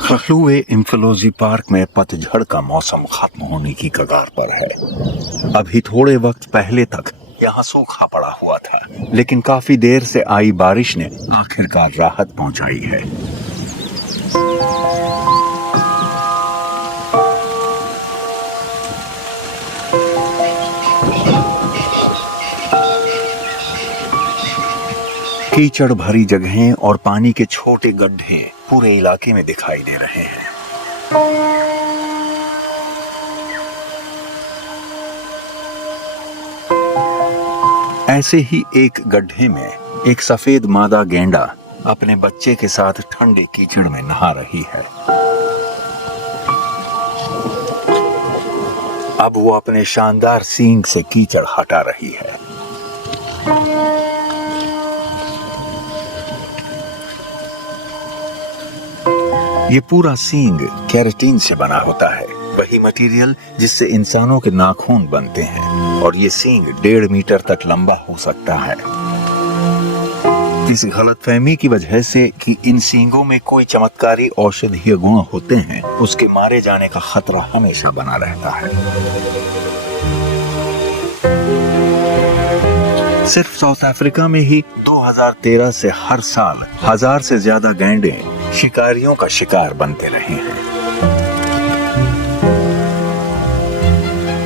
खखलुए इंफिलोजी park में पतझड़ का मौसम खत्म होने की कगार पर है। अभी थोड़े वक्त पहले तक यहाँ सूखा पड़ा हुआ था, लेकिन काफी देर से आई बारिश ने आखिरकार राहत पहुंचाई है। कीचड़ भरी जगहें और पानी के छोटे गड्ढे पूरे इलाके में दिखाई दे रहे हैं। ऐसे ही एक गड्ढे में एक सफेद मादा गैंडा अपने बच्चे के साथ ठंडे कीचड़ में नहा रही है। अब वो अपने शानदार सींग से कीचड़ हटा रही है। ये पूरा सींग केराटिन से बना होता है, वही मटेरियल जिससे इंसानों के नाखून बनते हैं, और ये सींग 1.5 मीटर तक लंबा हो सकता है। इस गलतफहमी की वजह से कि इन सींगों में कोई चमत्कारी औषधीय गुण होते हैं, उसके मारे जाने का खतरा हमेशा बना रहता है। सिर्फ साउथ अफ्रीका में ही 2013 से हर साल 1000 से ज्यादा गैंडे शिकारियों का शिकार बनते रहे हैं।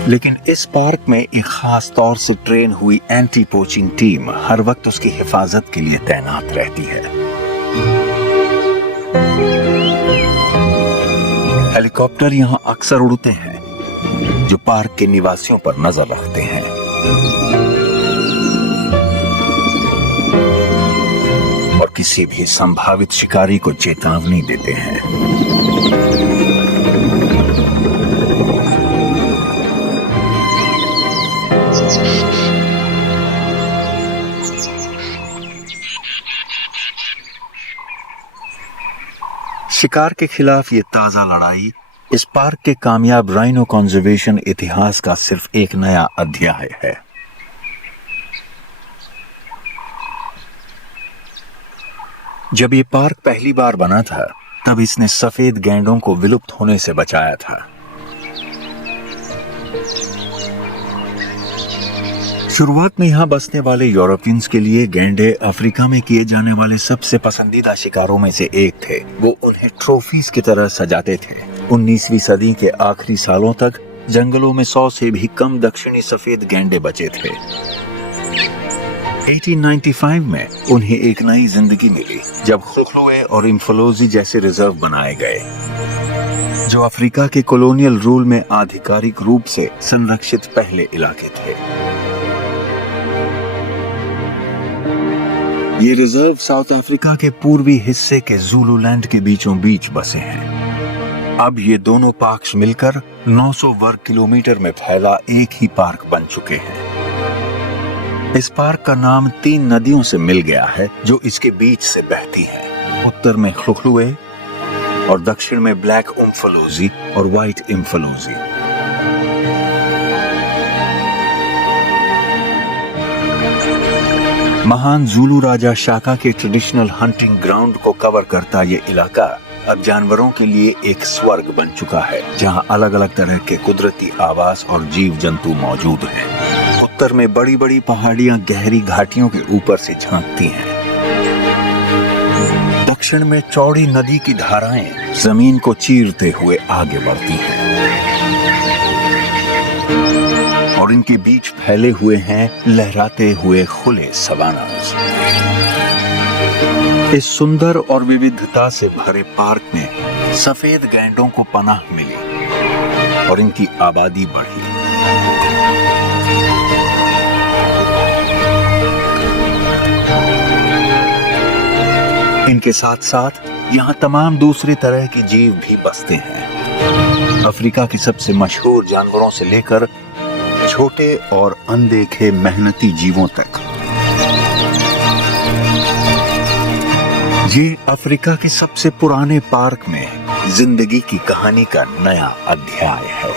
लेकिन इस पार्क में एक खास तौर से ट्रेन हुई एंटी पोचिंग टीम हर वक्त उसकी हिफाजत के लिए तैनात रहती है। हेलीकॉप्टर यहां अक्सर उड़ते हैं, जो पार्क के निवासियों पर नजर रखते हैं। और किसी भी संभावित शिकारी को चेतावनी देते हैं। शिकार के खिलाफ ये ताजा लड़ाई इस पार्क के कामयाब राइनो कंजर्वेशन इतिहास का सिर्फ एक नया अध्याय है। जब ये पार्क पहली बार बना था, तब इसने सफेद गैंडों को विलुप्त होने से बचाया था। शुरुआत में यहां बसने वाले यूरोपियंस के लिए गैंडे अफ्रीका में किए जाने वाले सबसे पसंदीदा शिकारों में से एक थे। वो उन्हें ट्रॉफीज की तरह सजाते थे। 19वीं सदी के आखिरी सालों तक जंगलों में 100 से भी कम दक्षिणी सफेद गैंडे बचे थे। 1895 में उन्हें एक नई जिंदगी मिली, जब खखलुए और इंफिलोजी जैसे रिजर्व बनाए गए, जो अफ्रीका के कॉलोनियल रूल में आधिकारिक रूप से संरक्षित पहले इलाके थे। ये रिजर्व साउथ अफ्रीका के पूर्वी हिस्से के ज़ूलूलैंड के बीचों बीच बसे हैं। अब ये दोनों पार्क मिलकर 900 वर्ग किलोमीटर में फैला एक ही पार्क बन चुके हैं। इस पार्क का नाम 3 नदियों से मिल गया है, जो इसके बीच से बहती हैं। उत्तर में खखलुए और दक्षिण में ब्लैक इंफिलोजी और व्हाइट इंफिलोजी। महान ज़ूलू राजा शाका के ट्रेडिशनल हंटिंग ग्राउंड को कवर करता ये इलाका अब जानवरों के लिए एक स्वर्ग बन चुका है, जहां अलग अलग तरह के कुदरती आवास और जीव जंतु मौजूद हैं। उत्तर में बड़ी बड़ी पहाड़ियां गहरी घाटियों के ऊपर से झांकती हैं। दक्षिण में चौड़ी नदी की धाराएं जमीन को चीरते हुए आगे बढ़ती हैं, और इनके बीच फैले हुए हैं लहराते हुए खुले सवानास। इस सुंदर और विविधता से भरे पार्क में सफेद गैंडों को पनाह मिली और इनकी आबादी बढ़ी। इनके साथ साथ यहाँ तमाम दूसरे तरह के जीव भी बसते हैं। अफ्रीका के सबसे मशहूर जानवरों से लेकर छोटे और अनदेखे मेहनती जीवों तक। ये अफ्रीका के सबसे पुराने पार्क में जिंदगी की कहानी का नया अध्याय है।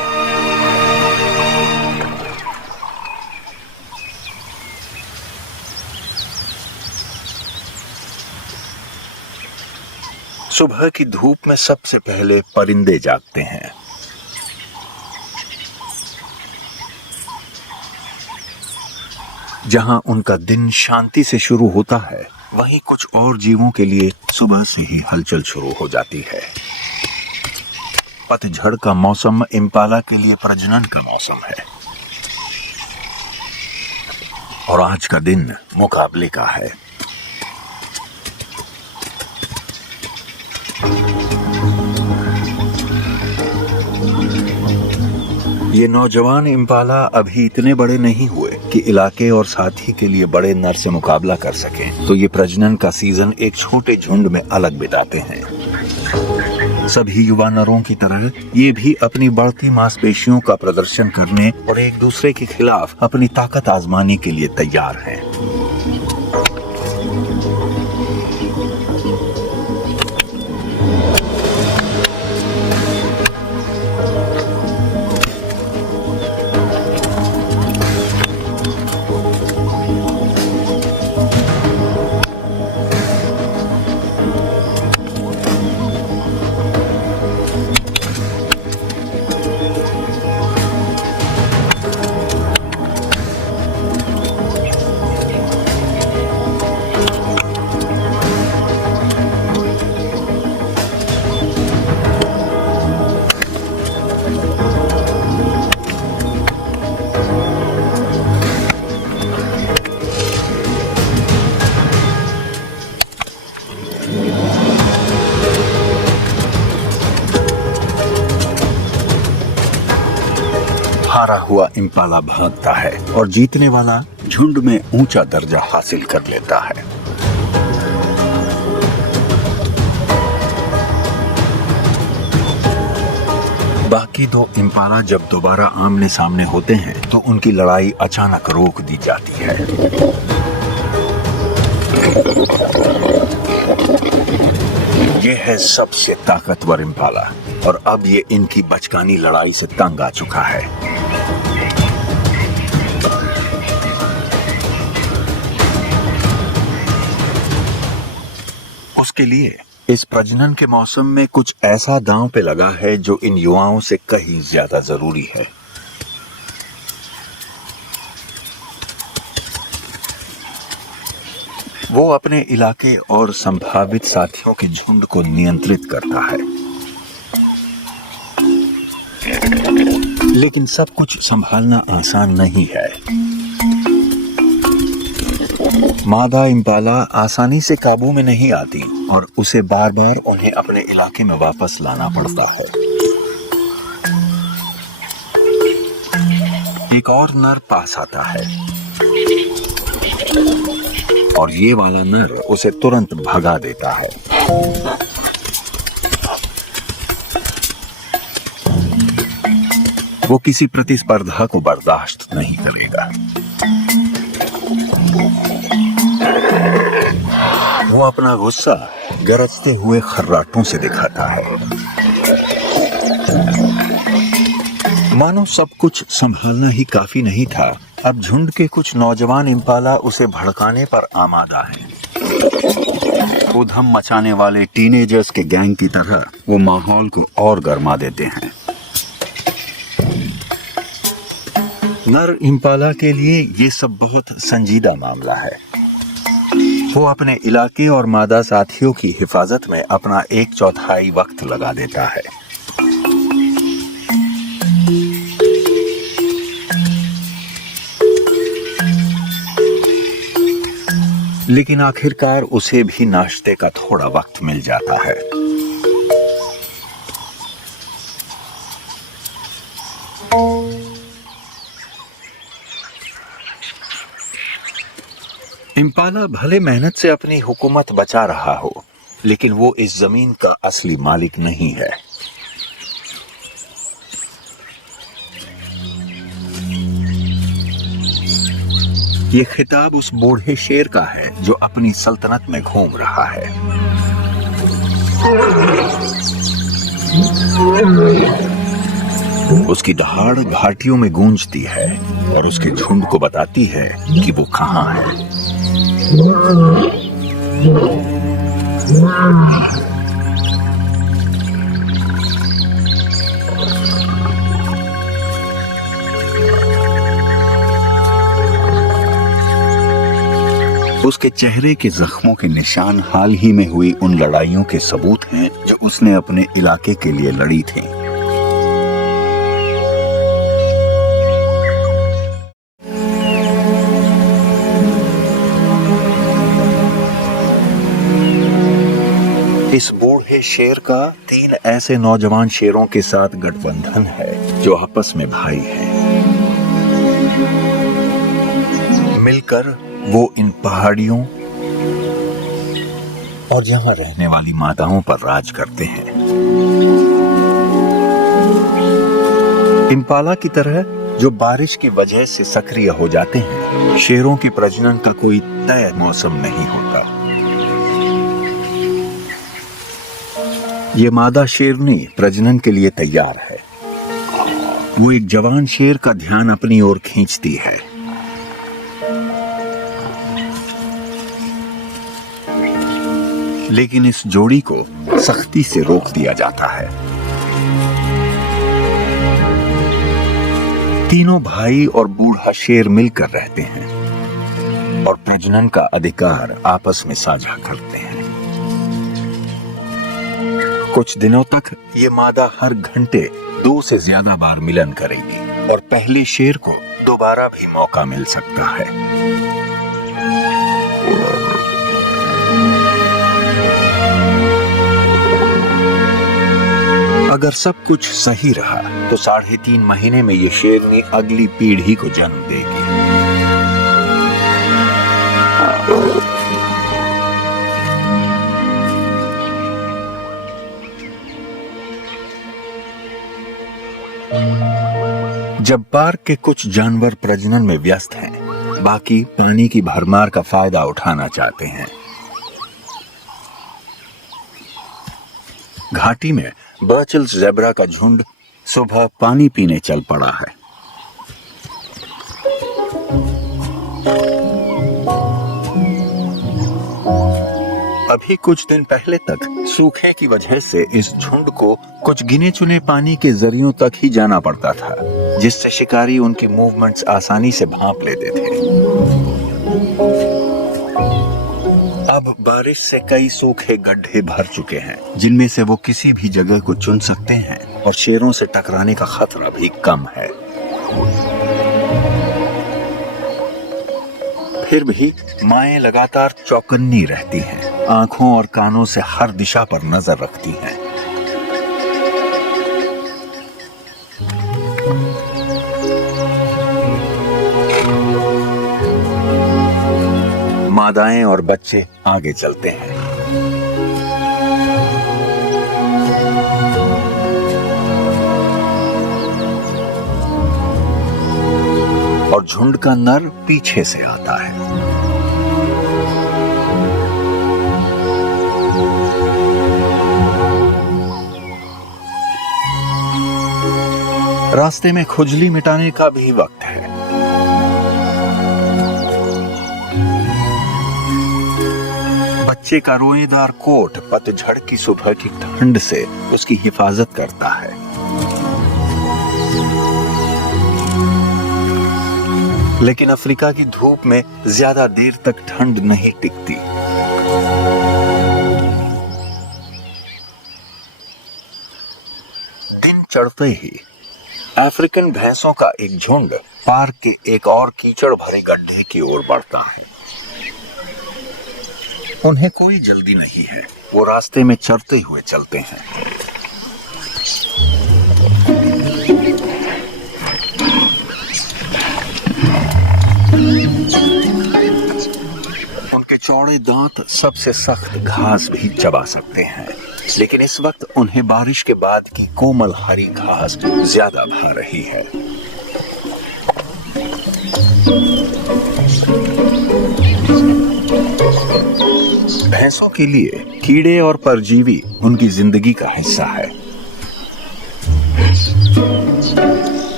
सुबह की धूप में सबसे पहले परिंदे जागते हैं। जहां उनका दिन शांति से शुरू होता है, वहीं कुछ और जीवों के लिए सुबह से ही हलचल शुरू हो जाती है। पतझड़ का मौसम इम्पाला के लिए प्रजनन का मौसम है और आज का दिन मुकाबले का है। ये नौजवान इम्पाला अभी इतने बड़े नहीं हुए कि इलाके और साथी के लिए बड़े नर से मुकाबला कर सकें, तो ये प्रजनन का सीजन एक छोटे झुंड में अलग बिताते हैं। सभी युवा नरों की तरह ये भी अपनी बढ़ती मांसपेशियों का प्रदर्शन करने और एक दूसरे के खिलाफ अपनी ताकत आजमाने के लिए तैयार हैं। हारा हुआ इम्पाला भागता है और जीतने वाला झुंड में ऊंचा दर्जा हासिल कर लेता है। बाकी दो इम्पाला जब दोबारा आमने सामने होते हैं तो उनकी लड़ाई अचानक रोक दी जाती है। यह है सबसे ताकतवर इम्पाला और अब ये इनकी बचकानी लड़ाई से तंग आ चुका है। उसके लिए इस प्रजनन के मौसम में कुछ ऐसा दांव पे लगा है जो इन युवाओं से कहीं ज्यादा जरूरी है। वो अपने इलाके और संभावित साथियों के झुंड को नियंत्रित करता है, लेकिन सब कुछ संभालना आसान नहीं है। मादा इम्पाला आसानी से काबू में नहीं आती और उसे बार बार उन्हें अपने इलाके में वापस लाना पड़ता है। एक और नर पास आता है और ये वाला नर उसे तुरंत भगा देता है। वो किसी प्रतिस्पर्धा को बर्दाश्त नहीं करेगा। वो अपना गुस्सा गरजते हुए खर्राटों से दिखाता है। मानो सब कुछ संभालना ही काफी नहीं था, अब झुंड के कुछ नौजवान इम्पाला उसे भड़काने पर आमादा हैं। उधम मचाने वाले टीनेजर्स के गैंग की तरह वो माहौल को और गर्मा देते हैं। नर इम्पाला के लिए ये सब बहुत संजीदा मामला है। वो अपने इलाके और मादा साथियों की हिफाजत में अपना 1/4 वक्त लगा देता है। लेकिन आखिरकार उसे भी नाश्ते का थोड़ा वक्त मिल जाता है। इम्पाला भले मेहनत से अपनी हुकूमत बचा रहा हो, लेकिन वो इस जमीन का असली मालिक नहीं है। ये खिताब उस बूढ़े शेर का है जो अपनी सल्तनत में घूम रहा है। उसकी दहाड़ घाटियों में गूंजती है और उसके झुंड को बताती है कि वो कहां है। उसके चेहरे के जख्मों के निशान हाल ही में हुई उन लड़ाइयों के सबूत हैं जो उसने अपने इलाके के लिए लड़ी थी। इस बूढ़े शेर का 3 ऐसे नौजवान शेरों के साथ गठबंधन है जो आपस में भाई हैं। मिलकर वो इन पहाड़ियों और यहां रहने वाली माताओं पर राज करते हैं। इम्पाला की तरह जो बारिश की वजह से सक्रिय हो जाते हैं, शेरों की प्रजनन का कोई तय मौसम नहीं होता। ये मादा शेरनी प्रजनन के लिए तैयार है। वो एक जवान शेर का ध्यान अपनी ओर खींचती है। लेकिन इस जोड़ी को सख्ती से रोक दिया जाता है। तीनों भाई और बूढ़ा शेर मिलकर रहते हैं और प्रजनन का अधिकार आपस में साझा करते हैं। कुछ दिनों तक ये मादा हर घंटे 2 से ज्यादा बार मिलन करेगी और पहले शेर को दोबारा भी मौका मिल सकता है। अगर सब कुछ सही रहा तो 3.5 महीने में ये शेरनी अगली पीढ़ी को जन्म देगी। जब पार्क के कुछ जानवर प्रजनन में व्यस्त हैं, बाकी पानी की भरमार का फायदा उठाना चाहते हैं। घाटी में बर्चिल्स ज़ेब्रा का झुंड सुबह पानी पीने चल पड़ा है। अभी कुछ दिन पहले तक सूखे की वजह से इस झुंड को कुछ गिने चुने पानी के जरियों तक ही जाना पड़ता था, जिससे शिकारी उनकी मूवमेंट्स आसानी से भांप लेते थे। अब बारिश से कई सूखे गड्ढे भर चुके हैं, जिनमें से वो किसी भी जगह को चुन सकते हैं और शेरों से टकराने का खतरा भी कम है। फिर भी माएं लगातार चौकन्नी रहती हैं, आंखों और कानों से हर दिशा पर नजर रखती हैं। मादाएं और बच्चे आगे चलते हैं। और झुंड का नर पीछे से आता है। रास्ते में खुजली मिटाने का भी वक्त है। बच्चे का रोएदार कोट पतझड़ की सुबह की ठंड से उसकी हिफाजत करता है। लेकिन अफ्रीका की धूप में ज्यादा देर तक ठंड नहीं टिकती। दिन चढ़ते ही अफ्रीकन भैंसों का एक झुंड पार्क के एक और कीचड़ भरे गड्ढे की ओर बढ़ता है। उन्हें कोई जल्दी नहीं है, वो रास्ते में चरते हुए चलते हैं। उनके चौड़े दांत सबसे सख्त घास भी चबा सकते हैं, लेकिन इस वक्त उन्हें बारिश के बाद की कोमल हरी घास ज्यादा भा रही है। भैंसों के लिए कीड़े और परजीवी उनकी जिंदगी का हिस्सा है।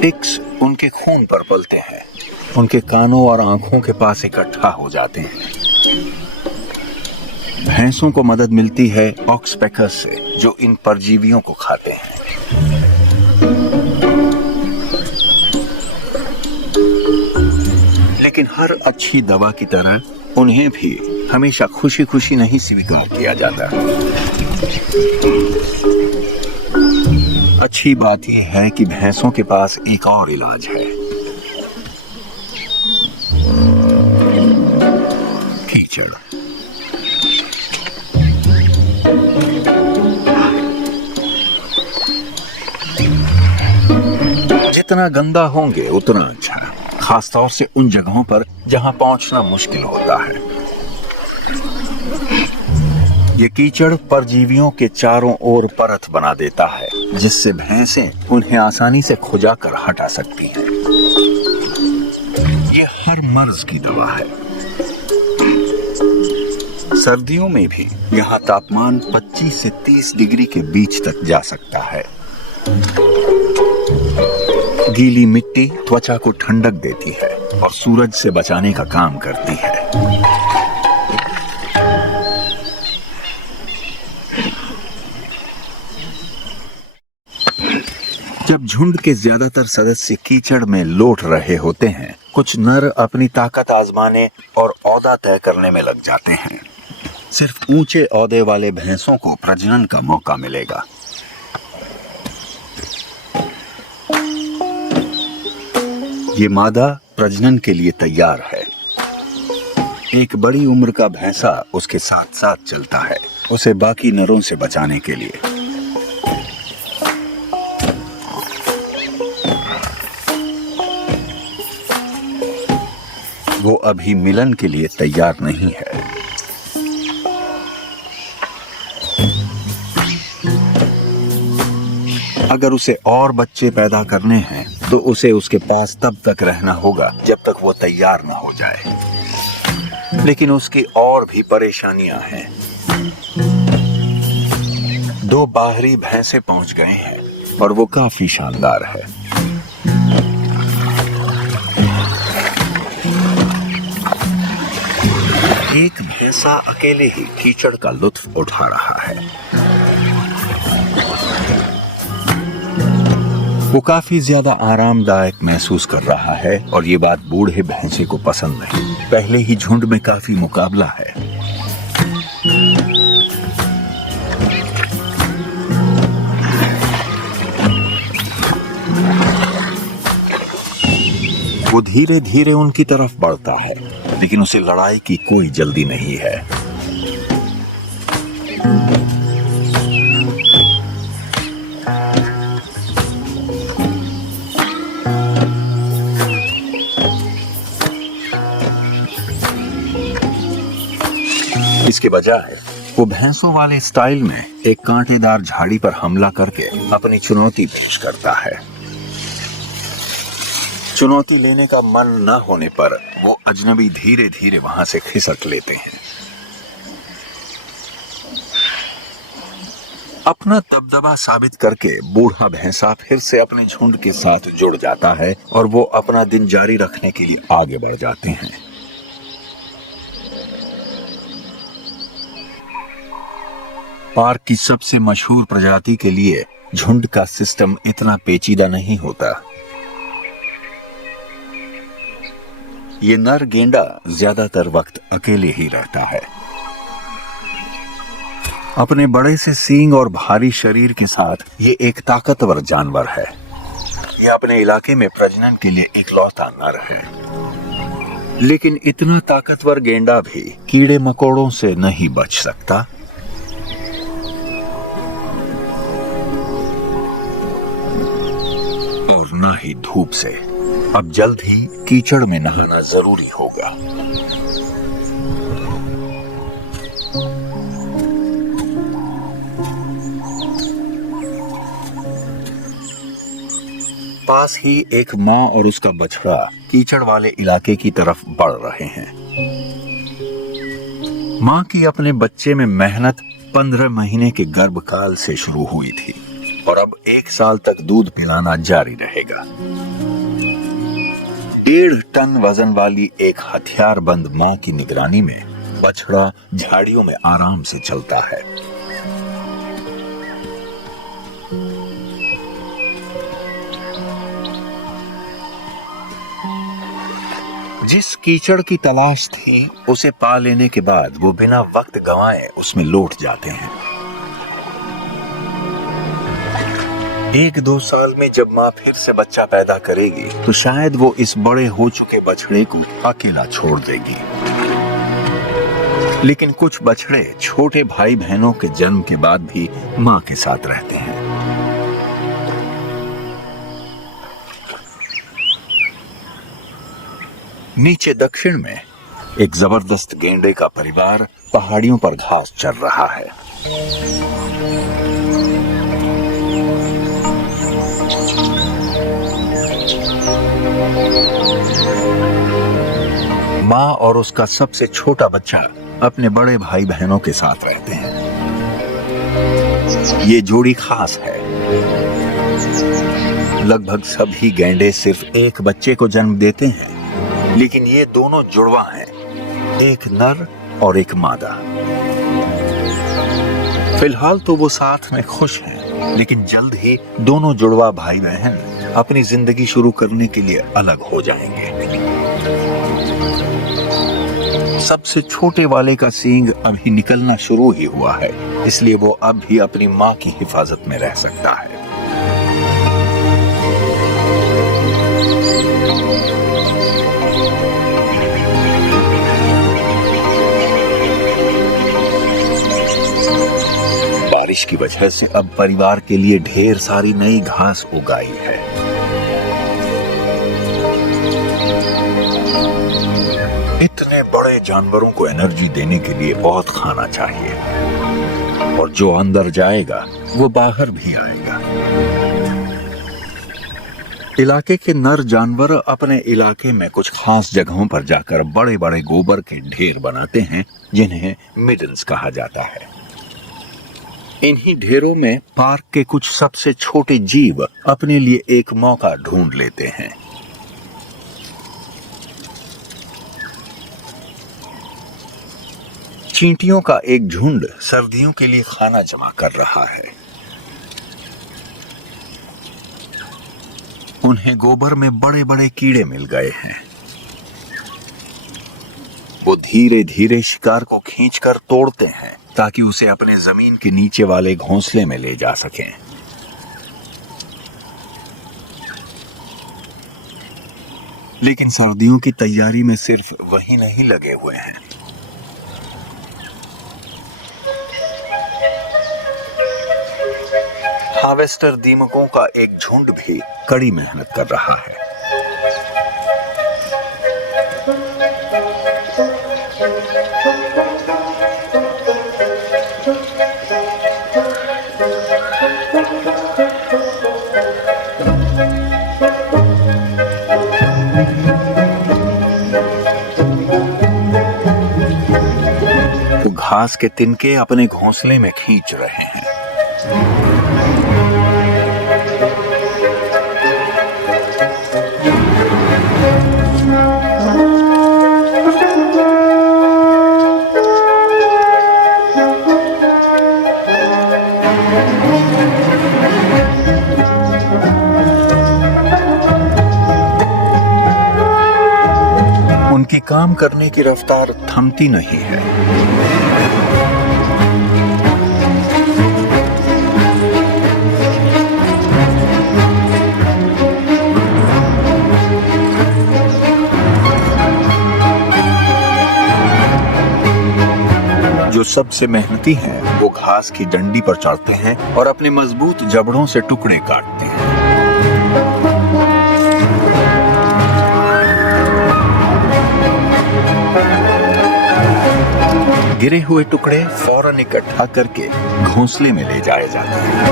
टिक्स उनके खून पर पलते हैं, उनके कानों और आंखों के पास इकट्ठा हो जाते हैं। भैंसों को मदद मिलती है ऑक्सपेकर्स से, जो इन परजीवियों को खाते हैं। लेकिन हर अच्छी दवा की तरह उन्हें भी हमेशा खुशी खुशी नहीं स्वीकार किया जाता। अच्छी बात यह है कि भैंसों के पास एक और इलाज है, कीचड़। जितना गंदा होंगे उतना अच्छा, खासतौर से उन जगहों पर जहां पहुंचना मुश्किल होता है। ये कीचड़ परजीवियों के चारों ओर परत बना देता है, जिससे भैंसें उन्हें आसानी से खुजाकर हटा सकती हैं। ये हर मर्ज की दवा है। सर्दियों में भी यहाँ तापमान 25 से 30 डिग्री के बीच तक जा सकता है। गीली मिट्टी त्वचा को ठंडक देती है और सूरज से बचाने का काम करती है। जब झुंड के ज्यादातर सदस्य कीचड़ में लौट रहे होते हैं, कुछ नर अपनी ताकत आजमाने और औदा तय करने में लग जाते हैं। सिर्फ ऊंचे औदे वाले भैंसों को प्रजनन का मौका मिलेगा। ये मादा प्रजनन के लिए तैयार है। एक बड़ी उम्र का भैंसा उसके साथ साथ चलता है, उसे बाकी नरों से बचाने के लिए। वो अभी मिलन के लिए तैयार नहीं है। अगर उसे और बच्चे पैदा करने हैं तो उसे उसके पास तब तक रहना होगा जब तक वो तैयार ना हो जाए। लेकिन उसकी और भी परेशानियां हैं। 2 बाहरी भैंसे पहुंच गए हैं और वो काफी शानदार है। एक भैंसा अकेले ही कीचड़ का लुत्फ उठा रहा है। वो काफी ज्यादा आरामदायक महसूस कर रहा है और ये बात बूढ़े भैंसे को पसंद नहीं। पहले ही झुंड में काफी मुकाबला है। वो धीरे धीरे उनकी तरफ बढ़ता है, लेकिन उसे लड़ाई की कोई जल्दी नहीं है। इसके बजाय वो भैंसों वाले स्टाइल में एक कांटेदार झाड़ी पर हमला करके अपनी चुनौती पेश करता है। चुनौती लेने का मन न होने पर वो अजनबी धीरे धीरे वहां से खिसक लेते हैं। अपना दबदबा साबित करके बूढ़ा भैंसा फिर से अपने झुंड के साथ जुड़ जाता है और वो अपना दिन जारी रखने के लिए आगे बढ़ जाते हैं। पार्क की सबसे मशहूर प्रजाति के लिए झुंड का सिस्टम इतना पेचीदा नहीं होता। ये नर गेंडा ज्यादातर वक्त अकेले ही रहता है। अपने बड़े से सींग और भारी शरीर के साथ ये एक ताकतवर जानवर है। ये अपने इलाके में प्रजनन के लिए इकलौता नर है। लेकिन इतना ताकतवर गेंडा भी कीड़े मकोड़ों से नहीं बच सकता। और ना ही धूप से। अब जल्द ही कीचड़ में नहाना जरूरी होगा। पास ही एक माँ और उसका बछड़ा कीचड़ वाले इलाके की तरफ बढ़ रहे हैं। माँ की अपने बच्चे में मेहनत 15 महीने के गर्भकाल से शुरू हुई थी और अब 1 साल तक दूध पिलाना जारी रहेगा। 1.5 टन वजन वाली एक हथियारबंद माँ की निगरानी में बछड़ा झाड़ियों में आराम से चलता है। जिस कीचड़ की तलाश थी उसे पा लेने के बाद वो बिना वक्त गंवाए उसमें लौट जाते हैं। 1-2 साल में जब माँ फिर से बच्चा पैदा करेगी तो शायद वो इस बड़े हो चुके बछड़े को अकेला छोड़ देगी। लेकिन कुछ बछड़े छोटे भाई बहनों के जन्म के बाद भी माँ के साथ रहते हैं। नीचे दक्षिण में एक जबरदस्त गेंडे का परिवार पहाड़ियों पर घास चर रहा है। माँ और उसका सबसे छोटा बच्चा अपने बड़े भाई बहनों के साथ रहते हैं। ये जोड़ी खास है। लगभग सभी गैंडे सिर्फ एक बच्चे को जन्म देते हैं, लेकिन ये दोनों जुड़वा हैं, एक नर और एक मादा। फिलहाल तो वो साथ में खुश हैं, लेकिन जल्द ही दोनों जुड़वा भाई बहन अपनी जिंदगी शुरू करने के लिए अलग हो जाएंगे। सबसे छोटे वाले का सींग अभी निकलना शुरू ही हुआ है, इसलिए वो अब भी अपनी माँ की हिफाजत में रह सकता है। बारिश की वजह से अब परिवार के लिए ढेर सारी नई घास उगाई है। इतने बड़े जानवरों को एनर्जी देने के लिए बहुत खाना चाहिए, और जो अंदर जाएगा वो बाहर भी आएगा। इलाके के नर जानवर अपने इलाके में कुछ खास जगहों पर जाकर बड़े बड़े गोबर के ढेर बनाते हैं, जिन्हें मिडन्स कहा जाता है। इन्हीं ढेरों में पार्क के कुछ सबसे छोटे जीव अपने लिए एक मौका ढूंढ लेते हैं। चींटियों का एक झुंड सर्दियों के लिए खाना जमा कर रहा है। उन्हें गोबर में बड़े बड़े कीड़े मिल गए हैं। वो धीरे धीरे शिकार को खींचकर तोड़ते हैं ताकि उसे अपने जमीन के नीचे वाले घोंसले में ले जा सकें। लेकिन सर्दियों की तैयारी में सिर्फ वही नहीं लगे हुए हैं। हार्वेस्टर दीमकों का एक झुंड भी कड़ी मेहनत कर रहा है। तो घास के तिनके अपने घोंसले में खींच रहे हैं। उनकी काम करने की रफ्तार थमती नहीं है। जो सबसे मेहनती हैं, वो घास की डंडी पर चढ़ते हैं और अपने मजबूत जबड़ों से टुकड़े काटते हैं। गिरे हुए टुकड़े फौरन इकट्ठा करके घोंसले में ले जाए जाते हैं।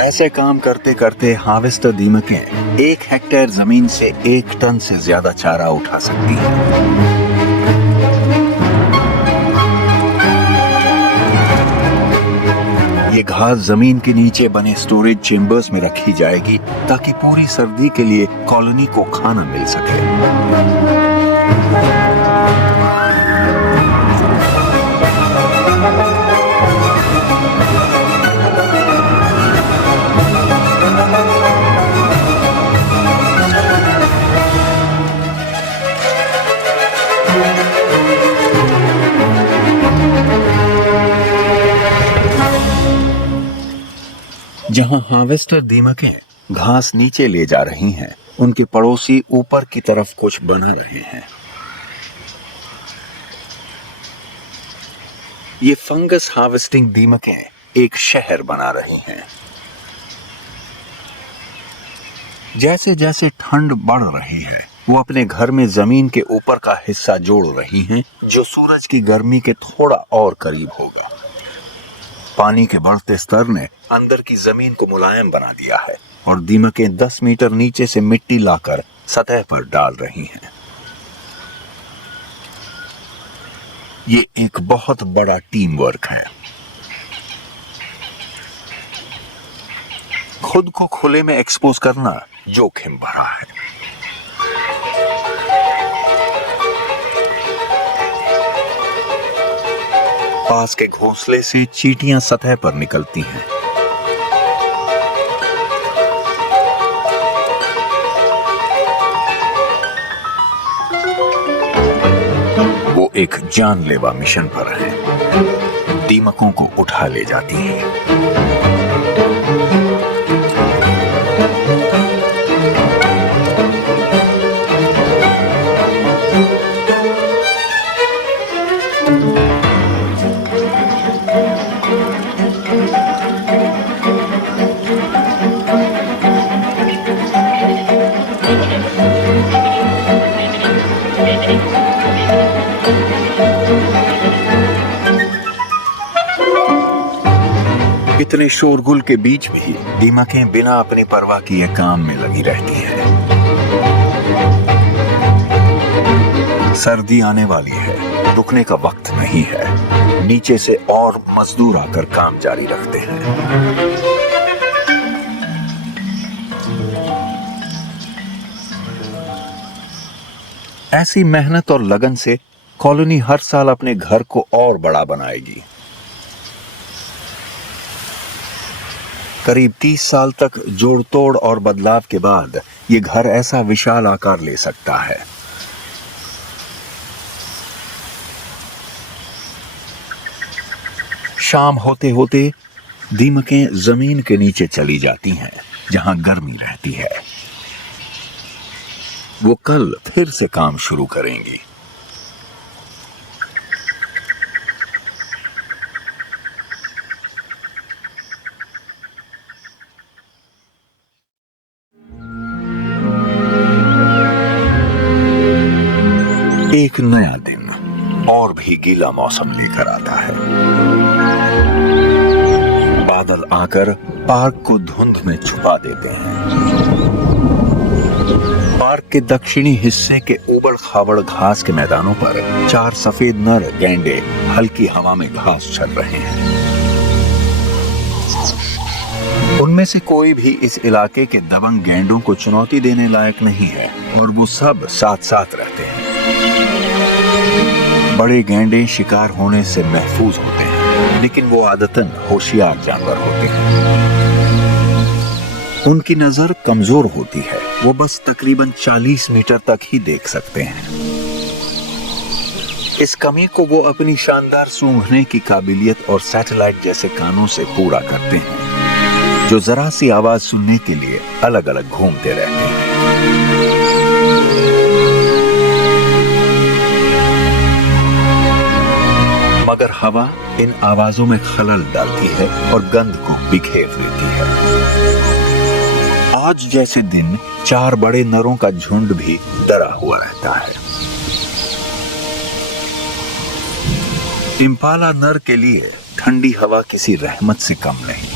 ऐसे काम करते करते हार्वेस्टर दीमकें 1 हेक्टेयर जमीन से 1 टन से ज्यादा चारा उठा सकती हैं। ये घास जमीन के नीचे बने स्टोरेज चेम्बर्स में रखी जाएगी ताकि पूरी सर्दी के लिए कॉलोनी को खाना मिल सके। जहां हार्वेस्टर दीमकें घास नीचे ले जा रही हैं, उनके पड़ोसी ऊपर की तरफ कुछ बना रहे हैं। ये फंगस हार्वेस्टिंग दीमकें एक शहर बना रही हैं। जैसे जैसे ठंड बढ़ रही है, वो अपने घर में जमीन के ऊपर का हिस्सा जोड़ रही हैं, जो सूरज की गर्मी के थोड़ा और करीब होगा। पानी के बढ़ते स्तर ने अंदर की जमीन को मुलायम बना दिया है और दीमकें 10 मीटर नीचे से मिट्टी लाकर सतह पर डाल रही हैं। ये एक बहुत बड़ा टीम वर्क है। खुद को खुले में एक्सपोज करना जोखिम भरा है। पास के घोंसले से चींटियां सतह पर निकलती हैं। वो एक जानलेवा मिशन पर हैं। दीमकों को उठा ले जाती हैं। इतने शोरगुल के बीच भी दीमकें बिना अपनी परवाह किए काम में लगी रहती हैं। सर्दी आने वाली है, रुकने का वक्त नहीं है। नीचे से और मजदूर आकर काम जारी रखते हैं। ऐसी मेहनत और लगन से कॉलोनी हर साल अपने घर को और बड़ा बनाएगी। करीब 30 साल तक जोड़ तोड़ और बदलाव के बाद ये घर ऐसा विशाल आकार ले सकता है। शाम होते होते दीमकें जमीन के नीचे चली जाती हैं, जहां गर्मी रहती है। वो कल फिर से काम शुरू करेंगी। एक नया दिन और भी गीला मौसम लेकर आता है। बादल आकर पार्क को धुंध में छुपा देते हैं। पार्क के दक्षिणी हिस्से के उबड़ खाबड़ घास के मैदानों पर 4 सफेद नर गैंडे हल्की हवा में घास चल रहे हैं। उनमें से कोई भी इस इलाके के दबंग गैंडों को चुनौती देने लायक नहीं है और वो सब साथ साथ रहते हैं। बड़े गैंडे शिकार होने से महफूज होते हैं, लेकिन वो आदतन होशियार जानवर होते हैं। उनकी नजर कमजोर होती है, वो बस तकरीबन 40 मीटर तक ही देख सकते हैं। इस कमी को वो अपनी शानदार सूंघने की काबिलियत और सैटेलाइट जैसे कानों से पूरा करते हैं, जो जरा सी आवाज सुनने के लिए अलग अलग घूमते रहते हैं। मगर हवा इन आवाजों में खलल डालती है और गंध को बिखेर देती है। आज जैसे दिन 4 बड़े नरों का झुंड भी डरा हुआ रहता है। इम्पाला नर के लिए ठंडी हवा किसी रहमत से कम नहीं।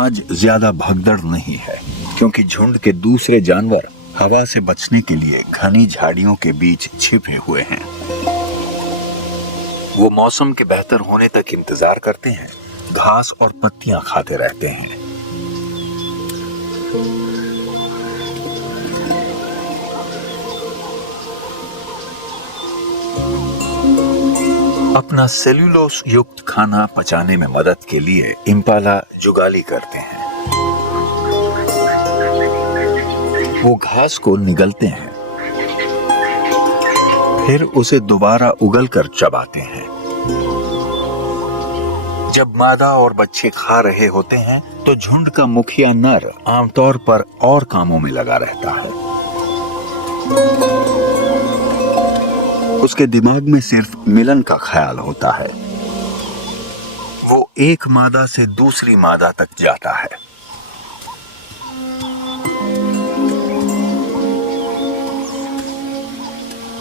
आज ज्यादा भगदड़ नहीं है, क्योंकि झुंड के दूसरे जानवर हवा से बचने के लिए घनी झाड़ियों के बीच छिपे हुए हैं। वो मौसम के बेहतर होने तक इंतजार करते हैं, घास और पत्तियां खाते रहते हैं। अपना सेल्यूलोस युक्त खाना पचाने में मदद के लिए इम्पाला जुगाली करते हैं। वो घास को निगलते हैं, फिर उसे दोबारा उगलकर चबाते हैं। जब मादा और बच्चे खा रहे होते हैं तो झुंड का मुखिया नर आमतौर पर और कामों में लगा रहता है। उसके दिमाग में सिर्फ मिलन का ख्याल होता है। वो एक मादा से दूसरी मादा तक जाता है।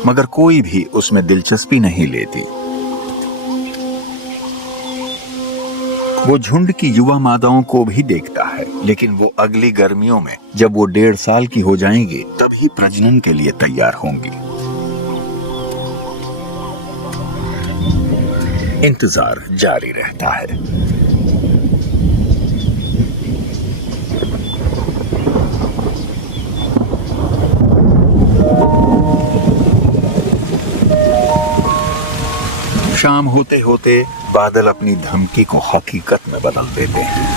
मगर कोई भी उसमें दिलचस्पी नहीं लेती। वो झुंड की युवा मादाओं को भी देखता है, लेकिन वो अगली गर्मियों में जब वो 1.5 साल की हो जाएंगी तभी प्रजनन के लिए तैयार होंगी। इंतजार जारी रहता है। शाम होते होते बादल अपनी धमकी को हकीकत में बदल देते हैं।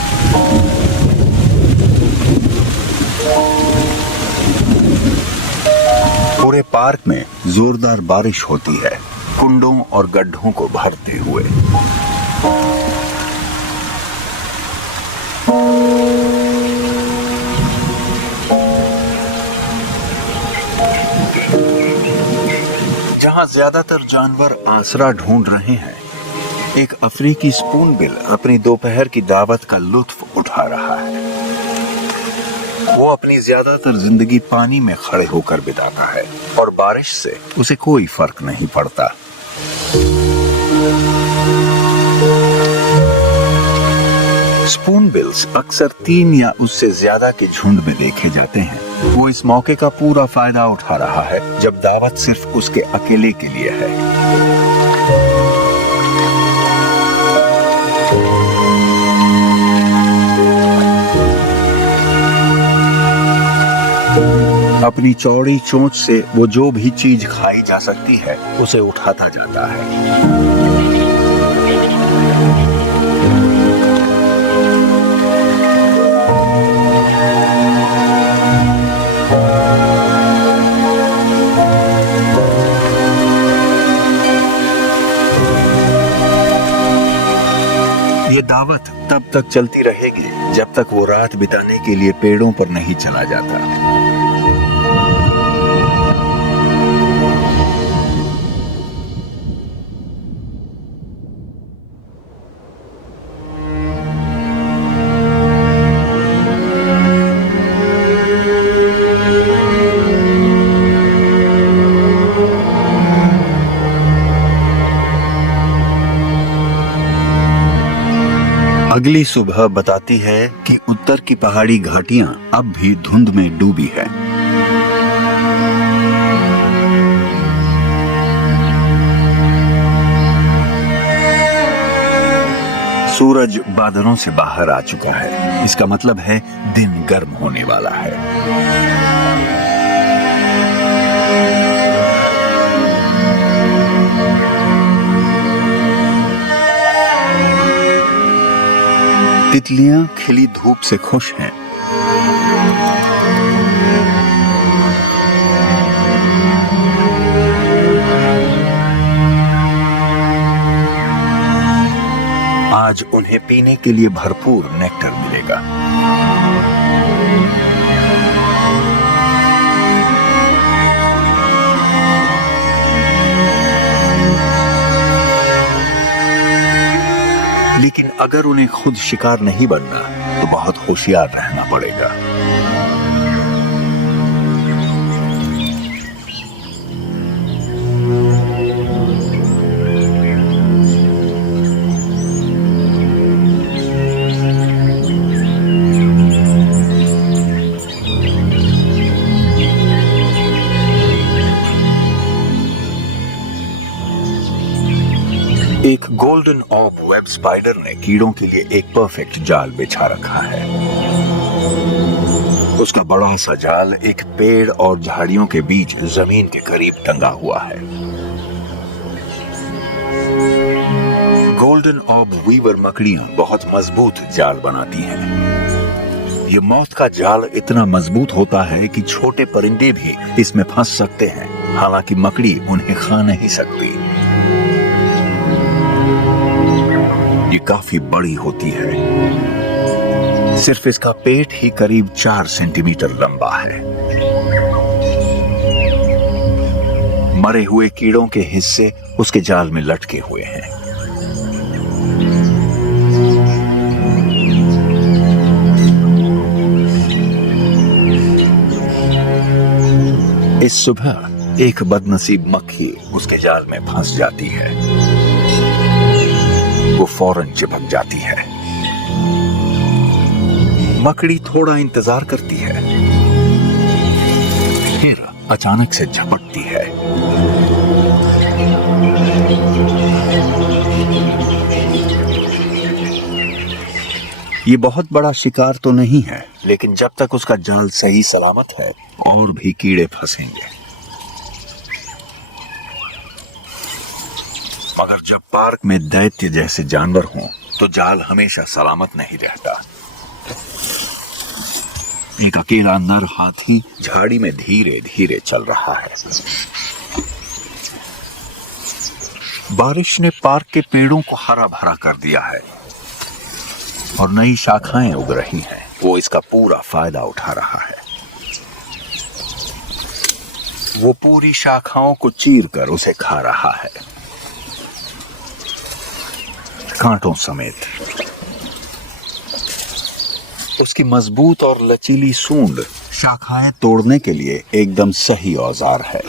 पूरे पार्क में जोरदार बारिश होती है, कुंडों और गड्ढों को भरते हुए। जहां ज्यादातर जानवर आसरा ढूंढ रहे हैं, एक अफ्रीकी स्पूनबिल अपनी दोपहर की दावत का लुत्फ उठा रहा है। वो अपनी ज्यादातर जिंदगी पानी में खड़े होकर बिताता है और बारिश से उसे कोई फर्क नहीं पड़ता। स्पूनबिल्स अक्सर 3 या उससे ज्यादा के झुंड में देखे जाते हैं। वो इस मौके का पूरा फायदा उठा रहा है जब दावत सिर्फ उसके अकेले के लिए है। अपनी चौड़ी चोंच से वो जो भी चीज खाई जा सकती है उसे उठाता जाता है। ये दावत तब तक चलती रहेगी जब तक वो रात बिताने के लिए पेड़ों पर नहीं चला जाता। अगली सुबह बताती है कि उत्तर की पहाड़ी घाटियां अब भी धुंध में डूबी है। सूरज बादलों से बाहर आ चुका है। इसका मतलब है दिन गर्म होने वाला है। तितलियां खिली धूप से खुश हैं। आज उन्हें पीने के लिए भरपूर नेक्टर मिलेगा। लेकिन अगर उन्हें खुद शिकार नहीं बनना तो बहुत होशियार रहना पड़ेगा। एक गोल्डन ऑर्ब वेब स्पाइडर ने कीड़ों के लिए एक परफेक्ट जाल बिछा रखा है। उसका बड़ा सा जाल एक पेड़ और झाड़ियों के बीच जमीन के करीब टंगा हुआ है। गोल्डन ऑर्ब वीवर मकड़ियां बहुत मजबूत जाल बनाती हैं। ये मौत का जाल इतना मजबूत होता है कि छोटे परिंदे भी इसमें फंस सकते हैं, हालांकि मकड़ी उन्हें खा नहीं सकती। ये काफी बड़ी होती है। सिर्फ इसका पेट ही करीब 4 सेंटीमीटर लंबा है। मरे हुए कीड़ों के हिस्से उसके जाल में लटके हुए हैं। इस सुबह एक बदनसीब मक्खी उसके जाल में फंस जाती है। वो फौरन चिपक जाती है। मकड़ी थोड़ा इंतजार करती है, फिर अचानक से झपटती है। ये बहुत बड़ा शिकार तो नहीं है, लेकिन जब तक उसका जाल सही सलामत है और भी कीड़े फंसेंगे। मगर जब पार्क में दैत्य जैसे जानवर हों तो जाल हमेशा सलामत नहीं रहता। एक अकेला नर हाथी झाड़ी में धीरे धीरे चल रहा है। बारिश ने पार्क के पेड़ों को हरा भरा कर दिया है और नई शाखाएं उग रही हैं। वो इसका पूरा फायदा उठा रहा है। वो पूरी शाखाओं को चीरकर उसे खा रहा है, कांटों समेत। उसकी मजबूत और लचीली सूंड शाखाएं तोड़ने के लिए एकदम सही औजार है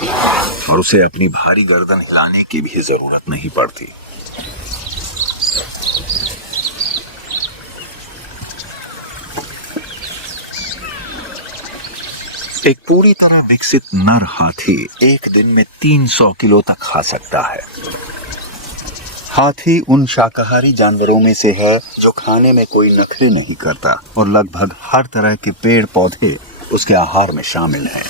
और उसे अपनी भारी गर्दन हिलाने की भी जरूरत नहीं पड़ती। एक पूरी तरह विकसित नर हाथी एक दिन में 300 किलो तक खा सकता है। हाथी उन शाकाहारी जानवरों में से है जो खाने में कोई नखरे नहीं करता और लगभग हर तरह के पेड़ पौधे उसके आहार में शामिल हैं।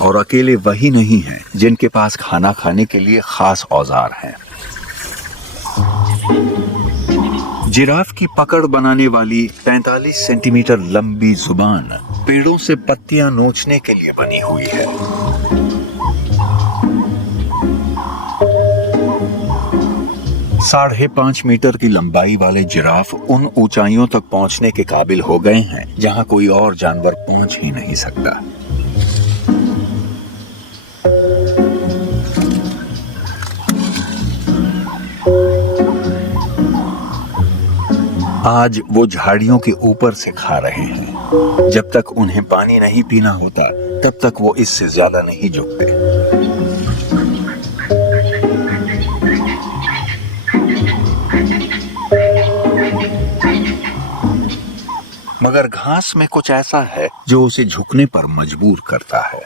और अकेले वही नहीं हैं जिनके पास खाना खाने के लिए खास औजार हैं। जिराफ की पकड़ बनाने वाली 45 सेंटीमीटर लंबी जुबान पेड़ों से पत्तियां नोचने के लिए बनी हुई है। साढ़े 5 मीटर की लंबाई वाले जिराफ उन ऊंचाइयों तक पहुंचने के काबिल हो गए हैं जहां कोई और जानवर पहुंच ही नहीं सकता। आज वो झाड़ियों के ऊपर से खा रहे हैं। जब तक उन्हें पानी नहीं पीना होता तब तक वो इससे ज्यादा नहीं झुकते। मगर घास में कुछ ऐसा है जो उसे झुकने पर मजबूर करता है।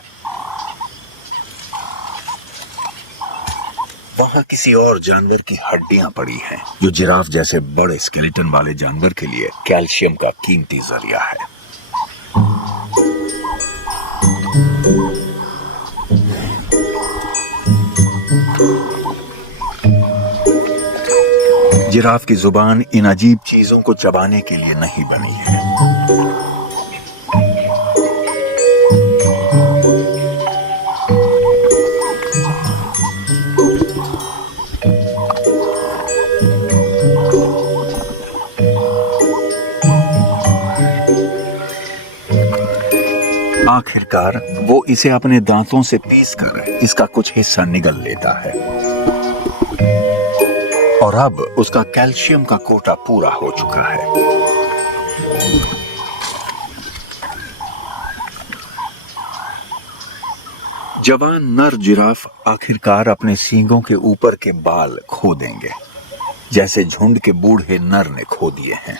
वहां किसी और जानवर की हड्डियां पड़ी हैं, जो जिराफ जैसे बड़े स्केलेटन वाले जानवर के लिए कैल्शियम का कीमती जरिया है। जिराफ की जुबान इन अजीब चीजों को चबाने के लिए नहीं बनी है। आखिरकार वो इसे अपने दांतों से पीसकर इसका कुछ हिस्सा निगल लेता है और अब उसका कैल्शियम का कोटा पूरा हो चुका है। जवान नर जिराफ आखिरकार अपने सींगों के ऊपर के बाल खो देंगे, जैसे झुंड के बूढ़े नर ने खो दिए हैं।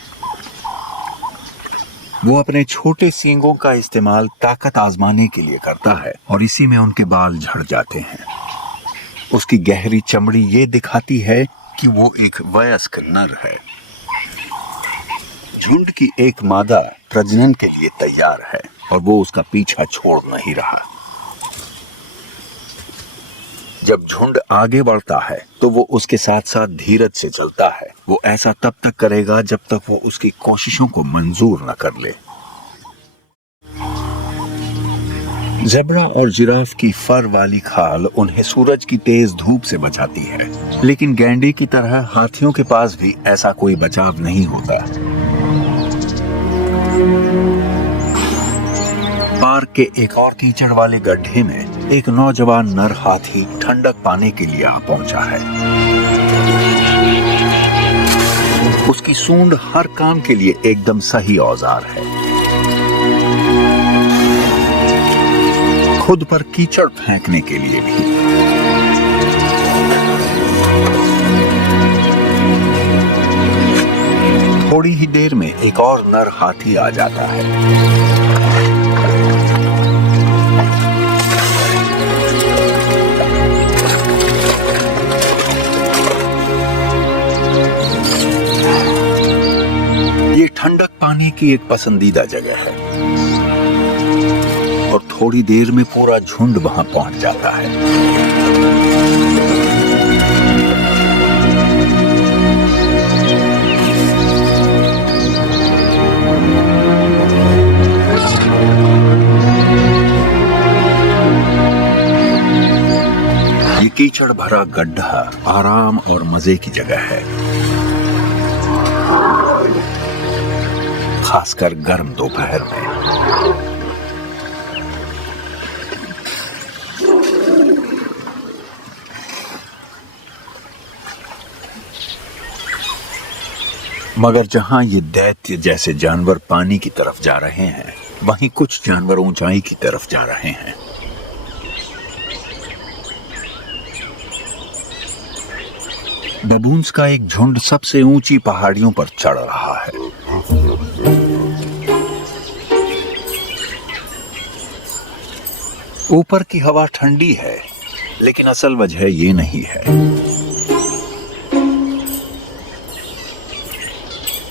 वो अपने छोटे सींगों का इस्तेमाल ताकत आजमाने के लिए करता है और इसी में उनके बाल झड़ जाते हैं। उसकी गहरी चमड़ी ये दिखाती है कि वो एक वयस्क नर है। झुंड की एक मादा प्रजनन के लिए तैयार है और वो उसका पीछा छोड़ नहीं रहा। जब झुंड आगे बढ़ता है तो वो उसके साथ साथ धीरज से चलता है। वो ऐसा तब तक करेगा जब तक वो उसकी कोशिशों को मंजूर न कर ले। ज़ेब्रा और जिराफ की फर वाली खाल उन्हें सूरज की तेज धूप से बचाती है, लेकिन गैंडे की तरह हाथियों के पास भी ऐसा कोई बचाव नहीं होता। पार्क के एक और कीचड़ वाले गड्ढे में एक नौजवान नर हाथी ठंडक पाने के लिए आ पहुंचा है। उसकी सूंड हर काम के लिए एकदम सही औजार है। खुद पर कीचड़ फेंकने के लिए भी। थोड़ी ही देर में एक और नर हाथी आ जाता है। ये ठंडक पानी की एक पसंदीदा जगह है और थोड़ी देर में पूरा झुंड वहां पहुंच जाता है। ये कीचड़ भरा गड्ढा आराम और मजे की जगह है, खासकर गर्म दोपहर में। मगर जहां ये दैत्य जैसे जानवर पानी की तरफ जा रहे हैं, वहीं कुछ जानवर ऊंचाई की तरफ जा रहे हैं। बबून्स का एक झुंड सबसे ऊंची पहाड़ियों पर चढ़ रहा है। ऊपर की हवा ठंडी है, लेकिन असल वजह ये नहीं है।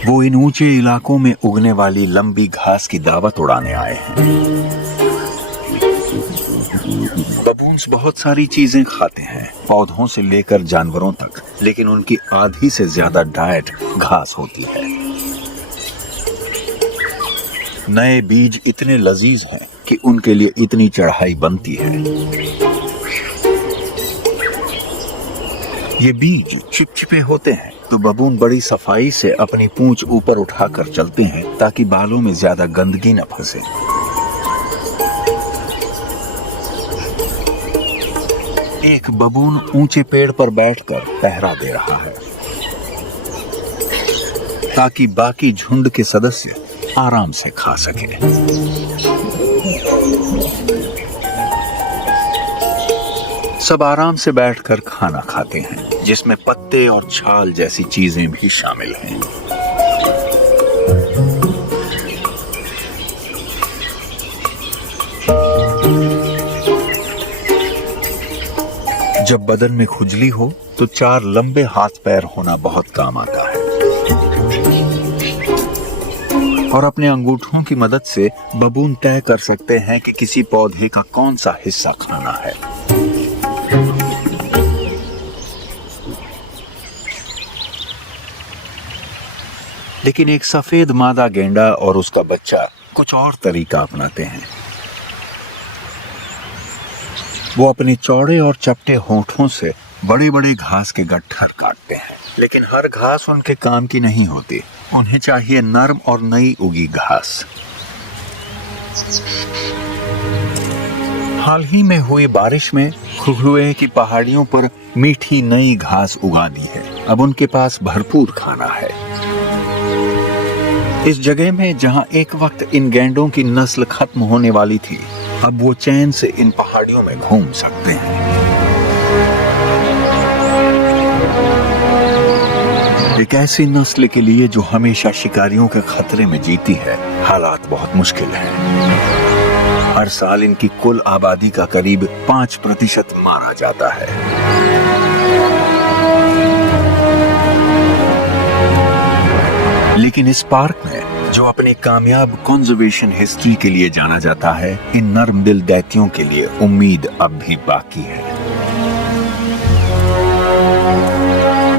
वो इन ऊंचे इलाकों में उगने वाली लंबी घास की दावत उड़ाने आए हैं। बबून्स बहुत सारी चीजें खाते हैं, पौधों से लेकर जानवरों तक, लेकिन उनकी आधी से ज्यादा डाइट घास होती है। नए बीज इतने लजीज हैं कि उनके लिए इतनी चढ़ाई बनती है। ये बीज चिपचिपे होते हैं, तो बबून बड़ी सफाई से अपनी पूंछ ऊपर उठाकर चलते हैं ताकि बालों में ज्यादा गंदगी न फंसे। एक बबून ऊंचे पेड़ पर बैठकर पहरा दे रहा है ताकि बाकी झुंड के सदस्य आराम से खा सके। सब आराम से बैठकर खाना खाते हैं, जिसमें पत्ते और छाल जैसी चीजें भी शामिल हैं। जब बदन में खुजली हो तो 4 लंबे हाथ पैर होना बहुत काम आता है, और अपने अंगूठों की मदद से बबून तय कर सकते हैं कि किसी पौधे का कौन सा हिस्सा खाना है। लेकिन एक सफेद मादा गेंडा और उसका बच्चा कुछ और तरीका अपनाते हैं। वो अपने चौड़े और चपटे होंठों से बड़े बड़े घास के गट्ठर काटते हैं, लेकिन हर घास उनके काम की नहीं होती। उन्हें चाहिए नर्म और नई उगी घास। हाल ही में हुई बारिश में खुखलुए की पहाड़ियों पर मीठी नई घास उगा दी है। अब उनके पास भरपूर खाना है। इस जगह में जहां एक वक्त इन गैंडों की नस्ल खत्म होने वाली थी, अब वो चैन से इन पहाड़ियों में घूम सकते हैं। एक ऐसी नस्ल के लिए जो हमेशा शिकारियों के खतरे में जीती है, हालात बहुत मुश्किल हैं। हर साल इनकी कुल आबादी का करीब 5% मारा जाता है। लेकिन इस पार्क में, जो अपनी कामयाब कंजर्वेशन हिस्ट्री के लिए जाना जाता है, इन नर्म दिल दैत्यों के लिए उम्मीद अब भी बाकी है।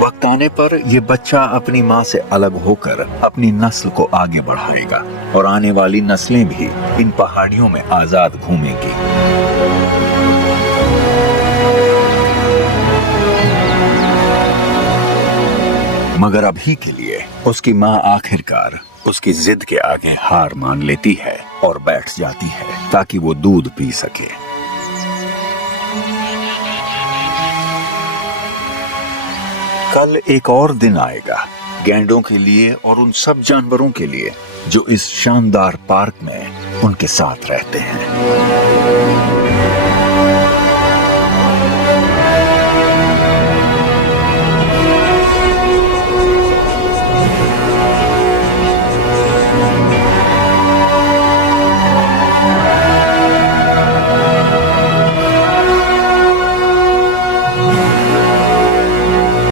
वक्त समय पर ये बच्चा अपनी माँ से अलग होकर अपनी नस्ल को आगे बढ़ाएगा और आने वाली नस्लें भी इन पहाड़ियों में आजाद घूमेंगी। मगर अभी के लिए उसकी माँ आखिरकार उसकी जिद के आगे हार मान लेती है और बैठ जाती है ताकि वो दूध पी सके। कल एक और दिन आएगा गैंडों के लिए और उन सब जानवरों के लिए जो इस शानदार पार्क में उनके साथ रहते हैं।